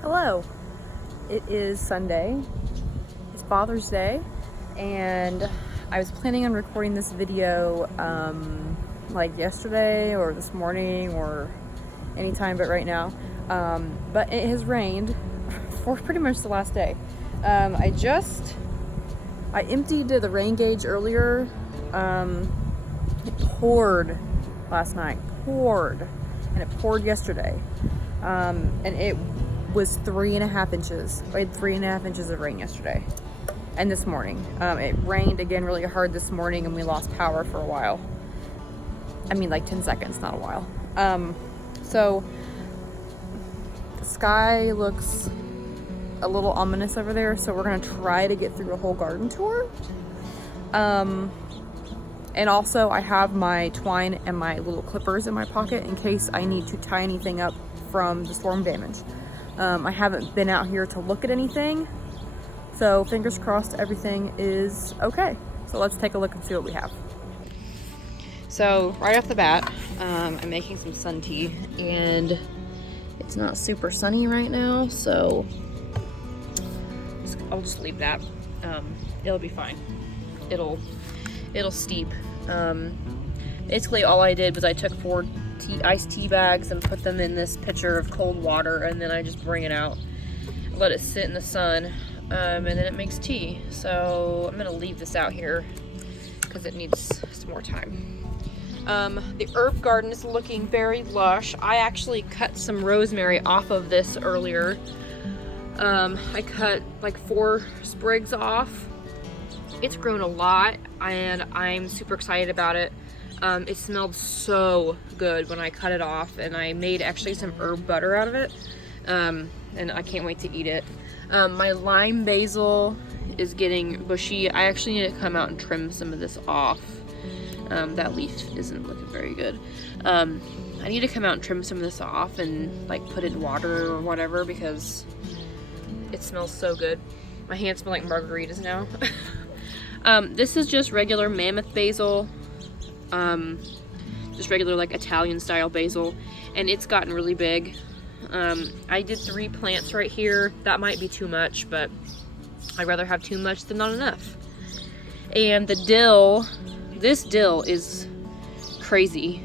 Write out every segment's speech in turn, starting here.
Hello, it is Sunday, it's Father's Day, and I was planning on recording this video like yesterday or this morning or anytime but right now, but it has rained for pretty much the last day. I emptied the rain gauge earlier. It poured last night, and it poured yesterday, and it was 3.5 inches. I had 3.5 inches of rain yesterday and this morning. It rained again really hard this morning and we lost power for a while. I mean like 10 seconds, not a while. So the sky looks a little ominous over there, so we're gonna try to get through a whole garden tour. And also I have my twine and my little clippers in my pocket in case I need to tie anything up from the storm damage. I haven't been out here to look at anything, so fingers crossed everything is okay. So let's take a look and see what we have. So right off the bat, I'm making some sun tea, and it's not super sunny right now, so I'll just leave that. It'll be fine. It'll steep. Basically all I did was I took 4 iced tea bags and put them in this pitcher of cold water, and then I just bring it out, let it sit in the sun, and then it makes tea. So I'm gonna leave this out here because it needs some more time. The herb garden is looking very lush. I actually cut some rosemary off of this earlier. I cut like 4 sprigs off. It's grown a lot and I'm super excited about it. It smelled so good when I cut it off, and I made actually some herb butter out of it, and I can't wait to eat it. My lime basil is getting bushy. I actually need to come out and trim some of this off. That leaf isn't looking very good. I need to come out and trim some of this off and like put it in water or whatever because it smells so good. My hands smell like margaritas now. This is just regular mammoth basil. Just regular like Italian style basil, and it's gotten really big. I did 3 plants right here. That might be too much, but I'd rather have too much than not enough. And the dill, this dill is crazy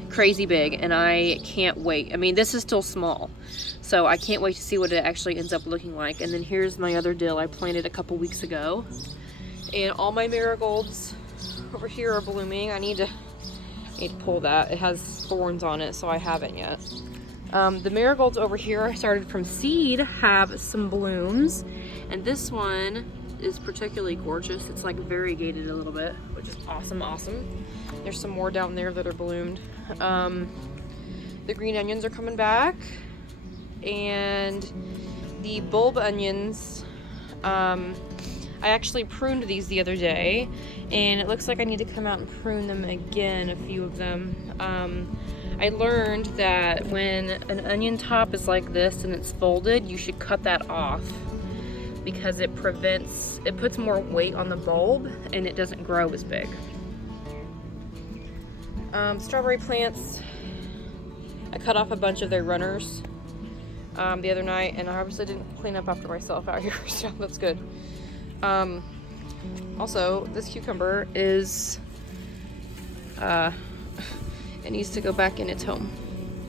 big, and I can't wait. I mean, this is still small, so I can't wait to see what it actually ends up looking like. And then here's my other dill I planted a couple weeks ago, and all my marigolds over here are blooming. I need to pull that. It has thorns on it, so I haven't yet. The marigolds over here started from seed have some blooms, and this one is particularly gorgeous. It's like variegated a little bit, which is awesome. There's some more down there that are bloomed. The green onions are coming back, and the bulb onions, I actually pruned these the other day, and it looks like I need to come out and prune them again, a few of them. I learned that when an onion top is like this and it's folded, you should cut that off because it puts more weight on the bulb and it doesn't grow as big. Strawberry plants, I cut off a bunch of their runners the other night, and I obviously didn't clean up after myself out here, so that's good. Also, this cucumber is, it needs to go back in its home.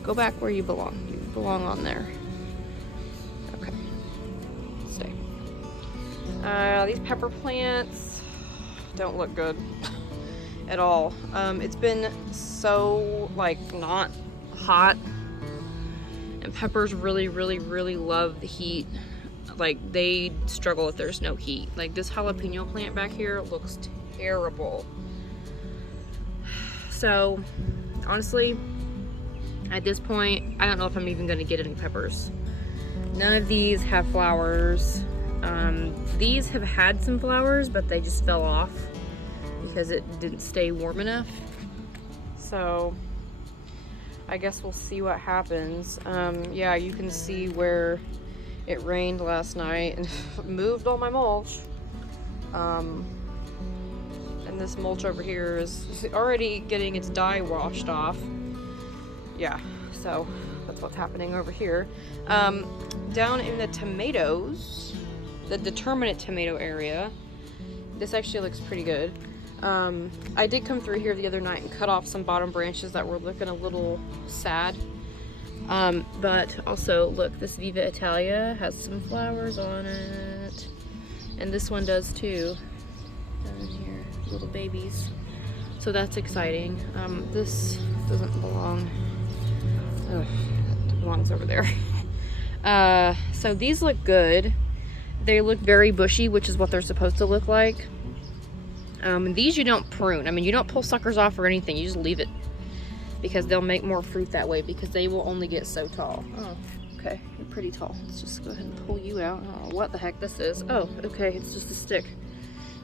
Go back where you belong. You belong on there. Okay. Stay. These pepper plants don't look good at all. It's been so, like, not hot, and peppers really love the heat. Like, they struggle if there's no heat. Like, this jalapeno plant back here looks terrible. So, honestly, at this point, I don't know if I'm even gonna get any peppers. None of these have flowers. These have had some flowers, but they just fell off because it didn't stay warm enough. So, I guess we'll see what happens. Yeah, you can see where it rained last night and moved all my mulch. And this mulch over here is already getting its dye washed off. Yeah, so That's what's happening over here. Down in the tomatoes, the determinate tomato area, this actually looks pretty good. I did come through here the other night and cut off some bottom branches that were looking a little sad. But also, look, this Viva Italia has some flowers on it. And this one does too. Down here, little babies. So that's exciting. This doesn't belong. Oh, it belongs over there. So these look good. They look very bushy, which is what they're supposed to look like. And these you don't prune. I mean, you don't pull suckers off or anything. You just leave it because they'll make more fruit that way because they will only get so tall. Oh, okay. You're pretty tall. Let's just go ahead and pull you out. I don't know what the heck this is. Oh, okay. It's just a stick.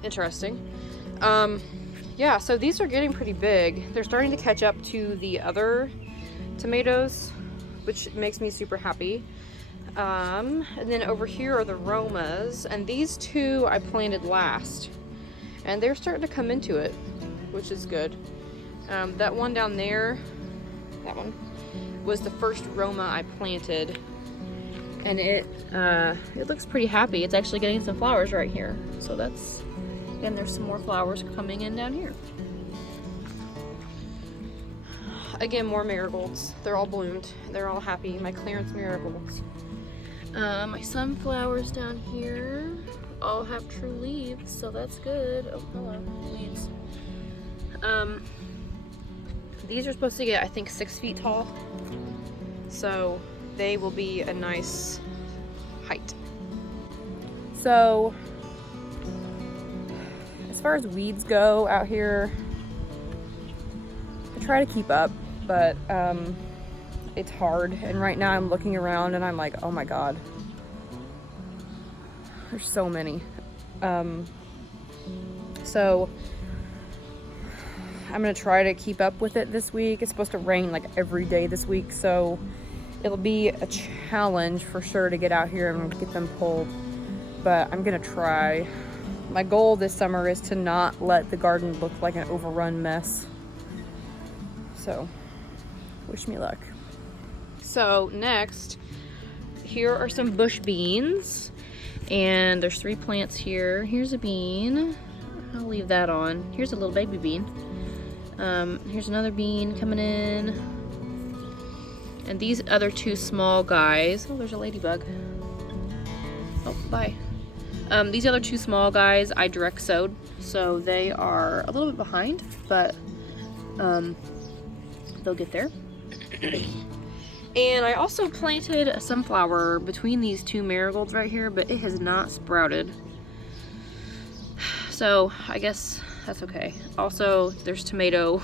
Interesting. Yeah, so these are getting pretty big. They're starting to catch up to the other tomatoes, which makes me super happy. And then over here are the Romas, and these two I planted last. And they're starting to come into it, which is good. That one down there, that one, was the first Roma I planted. And it looks pretty happy. It's actually getting some flowers right here. So that's, and there's some more flowers coming in down here. Again, more marigolds. They're all bloomed. They're all happy. My clearance marigolds. My sunflowers down here all have true leaves, so that's good. Oh, hello, leaves. These are supposed to get, I think, 6 feet tall. So they will be a nice height. So as far as weeds go out here, I try to keep up, but it's hard. And right now I'm looking around and I'm like, oh my God, there's so many. So I'm gonna try to keep up with it this week. It's supposed to rain like every day this week, so it'll be a challenge for sure to get out here and get them pulled, but I'm gonna try. My goal this summer is to not let the garden look like an overrun mess. So wish me luck. So next, here are some bush beans, and there's 3 plants here. Here's a bean. I'll leave that on. Here's a little baby bean. Here's another bean coming in. And these other 2 small guys. Oh, there's a ladybug. Oh, bye. These other 2 small guys I direct sowed, so they are a little bit behind, but they'll get there. And I also planted a sunflower between these 2 marigolds right here, but it has not sprouted. So I guess that's okay. Also, there's tomato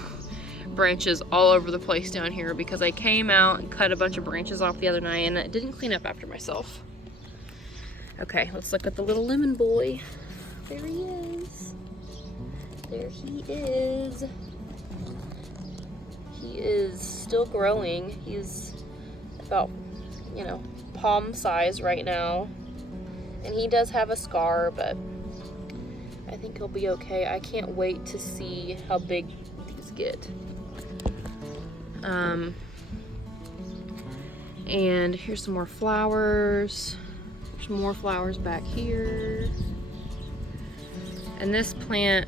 branches all over the place down here because I came out and cut a bunch of branches off the other night and I didn't clean up after myself. Okay, let's look at the little lemon boy. There he is. There he is. He is still growing. He's about, you know, palm size right now. And he does have a scar, but I think he'll be okay. I can't wait to see how big these get. And here's some more flowers. There's more flowers back here. And this plant,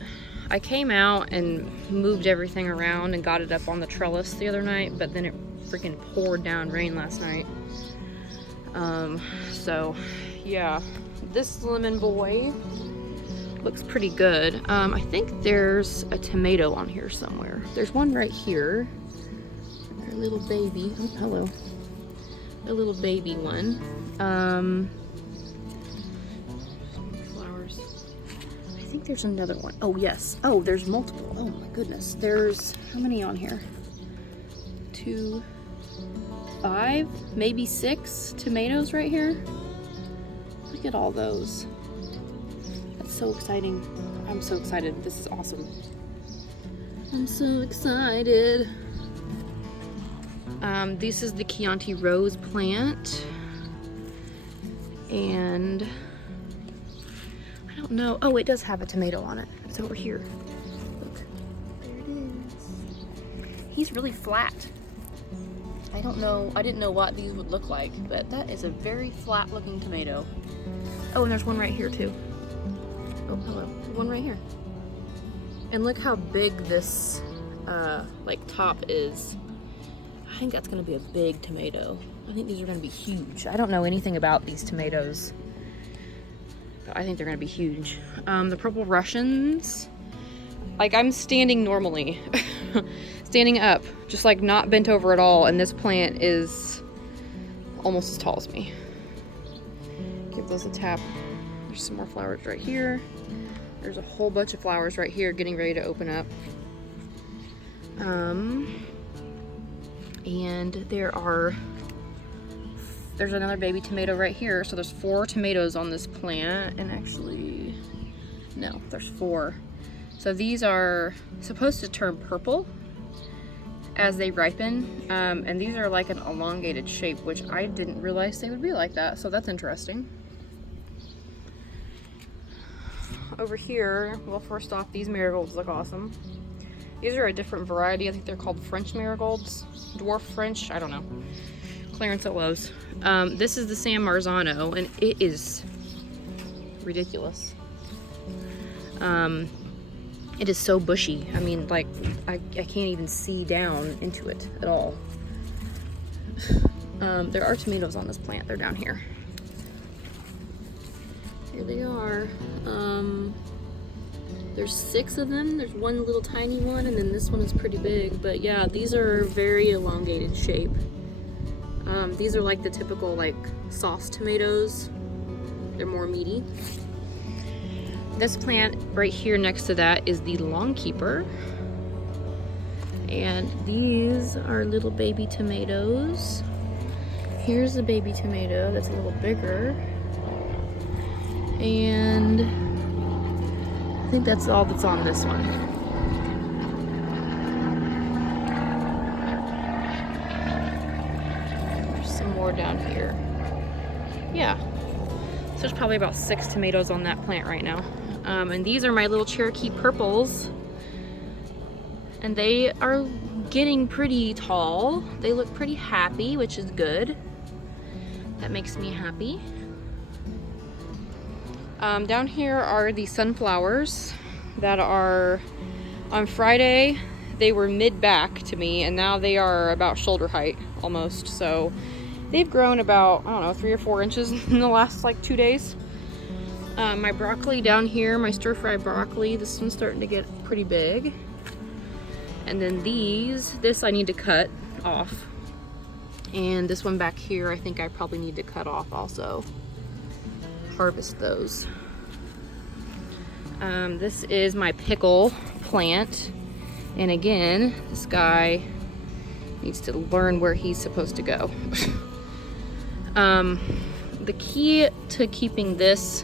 I came out and moved everything around and got it up on the trellis the other night, but then it freaking poured down rain last night. So yeah, this lemon boy looks pretty good. I think there's a tomato on here somewhere. There's one right here. A little baby. Oh, hello. A little baby one. Flowers. I think there's another one. Oh, yes. Oh, there's multiple. Oh my goodness. There's, how many on here? 2, 5, maybe 6 tomatoes right here. Look at all those. That's so exciting. I'm so excited. This is awesome. I'm so excited. This is the Chianti Rose plant. And I don't know. Oh, it does have a tomato on it. It's over here. Look. There it is. He's really flat. I don't know, I didn't know what these would look like, but that is a very flat looking tomato. Oh, and there's one right here too. Oh, hello. One right here. And look how big this like top is. I think that's gonna be a big tomato. I think these are gonna be huge. I don't know anything about these tomatoes, but I think they're gonna be huge. The purple Russians, like I'm standing normally, standing up, just like not bent over at all, and this plant is almost as tall as me. Give those a tap. There's some more flowers right here. There's a whole bunch of flowers right here getting ready to open up. And there's another baby tomato right here. So there's 4 tomatoes on this plant, and actually, no, there's 4. So these are supposed to turn purple as they ripen, and these are like an elongated shape, which I didn't realize they would be like that, so that's interesting. Over here, well, first off, these marigolds look awesome. These are a different variety. I think they're called French marigolds, dwarf French, I don't know. Clearance at Lowe's. This is the San Marzano, and it is ridiculous. It is so bushy. I mean, like, I can't even see down into it at all. There are tomatoes on this plant. They're down here. Here they are. There's 6 of them. There's one little tiny one, and then this one is pretty big. But yeah, these are very elongated shape. These are like the typical like sauce tomatoes. They're more meaty. This plant right here next to that is the Longkeeper. And these are little baby tomatoes. Here's a baby tomato that's a little bigger. And I think that's all that's on this one. There's some more down here. Yeah. So there's probably about 6 tomatoes on that plant right now. And these are my little Cherokee purples. And they are getting pretty tall. They look pretty happy, which is good. That makes me happy. Down here are the sunflowers that are, on Friday, they were mid-back to me, and now they are about shoulder height, almost. So they've grown about, I don't know, 3 or 4 inches in the last like 2 days. My broccoli down here, my stir-fried broccoli, this one's starting to get pretty big. And then this I need to cut off. And this one back here, I think I probably need to cut off also. Harvest those. This is my pickle plant. And again, this guy needs to learn where he's supposed to go. The key to keeping this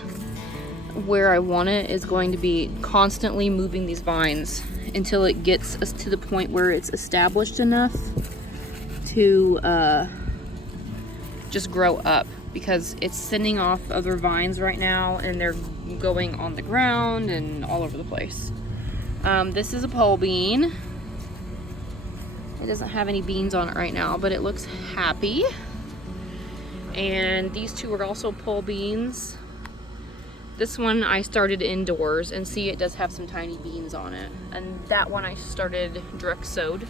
where I want it is going to be constantly moving these vines until it gets us to the point where it's established enough to just grow up, because it's sending off other vines right now and they're going on the ground and all over the place. This is a pole bean. It doesn't have any beans on it right now, but it looks happy. And these 2 are also pole beans. This one I started indoors, and see, it does have some tiny beans on it. And that one I started direct sowed.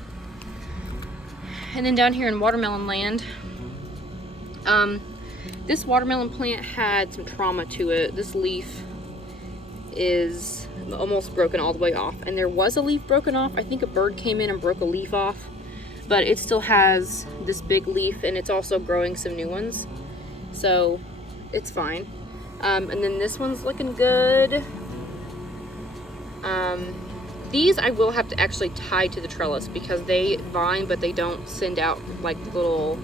And then down here in watermelon land, this watermelon plant had some trauma to it. This leaf is almost broken all the way off, and there was a leaf broken off. I think a bird came in and broke a leaf off, but it still has this big leaf, and it's also growing some new ones, so it's fine. And then this one's looking good. These I will have to actually tie to the trellis because they vine, but they don't send out like little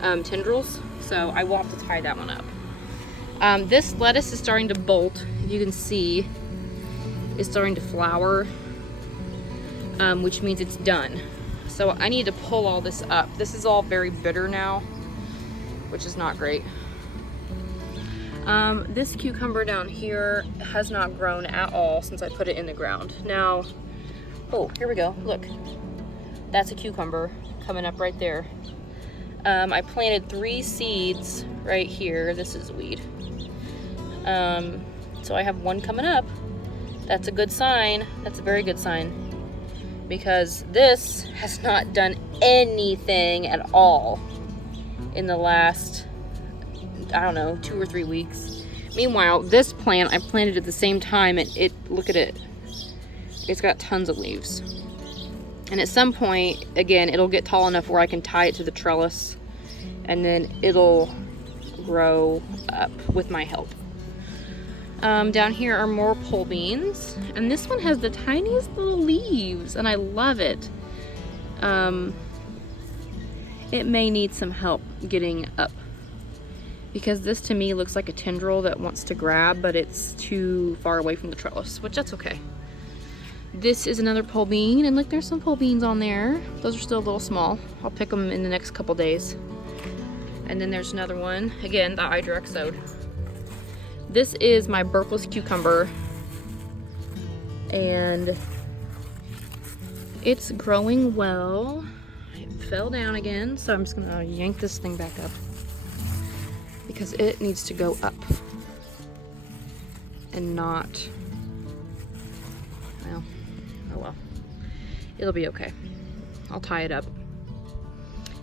tendrils. So I will have to tie that one up. This lettuce is starting to bolt. You can see it's starting to flower, which means it's done. So I need to pull all this up. This is all very bitter now, which is not great. This cucumber down here has not grown at all since I put it in the ground. Now, oh, here we go. Look, that's a cucumber coming up right there. I planted 3 seeds right here. This is a weed. So I have 1 coming up. That's a good sign. That's a very good sign, because this has not done anything at all in the last, I don't know, 2 or 3 weeks. Meanwhile, this plant I planted at the same time, and look at it. It's got tons of leaves. And at some point, again, it'll get tall enough where I can tie it to the trellis, and then it'll grow up with my help. Down here are more pole beans, and this one has the tiniest little leaves, and I love it. It may need some help getting up, because this to me looks like a tendril that wants to grab, but it's too far away from the trellis, which that's okay. This is another pole bean, and look, there's some pole beans on there. Those are still a little small. I'll pick them in the next couple days. And then there's another one, again, that I direct sowed. This is my burpless cucumber, and it's growing well. It fell down again, so I'm just gonna yank this thing back up, because it needs to go up and not, well, oh well. It'll be okay. I'll tie it up,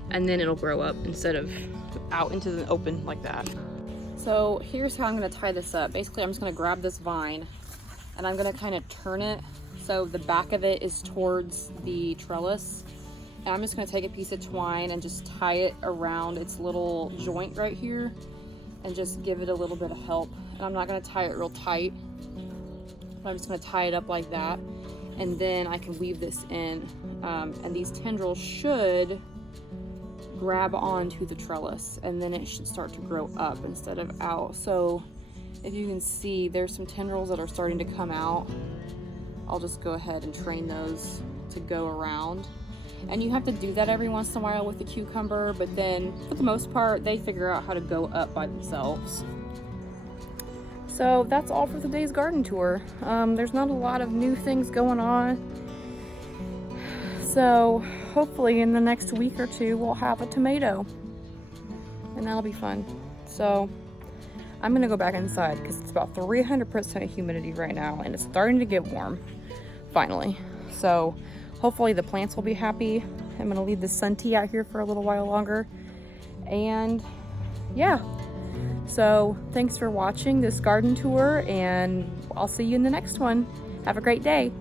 and then it'll grow up instead of out into the open like that. So here's how I'm gonna tie this up. Basically, I'm just gonna grab this vine, and I'm gonna kind of turn it so the back of it is towards the trellis. And I'm just gonna take a piece of twine and just tie it around its little joint right here, and just give it a little bit of help. And I'm not gonna tie it real tight, but I'm just gonna tie it up like that, and then I can weave this in. And these tendrils should grab onto the trellis, and then it should start to grow up instead of out. So if you can see, there's some tendrils that are starting to come out. I'll just go ahead and train those to go around. And you have to do that every once in a while with the cucumber, but then for the most part, they figure out how to go up by themselves. So that's all for today's garden tour. There's not a lot of new things going on. So hopefully in the next week or 2, we'll have a tomato, and that'll be fun. So I'm gonna go back inside, because it's about 300% humidity right now, and it's starting to get warm, finally. So hopefully the plants will be happy. I'm gonna leave the sun tea out here for a little while longer. And yeah, so thanks for watching this garden tour, and I'll see you in the next one. Have a great day.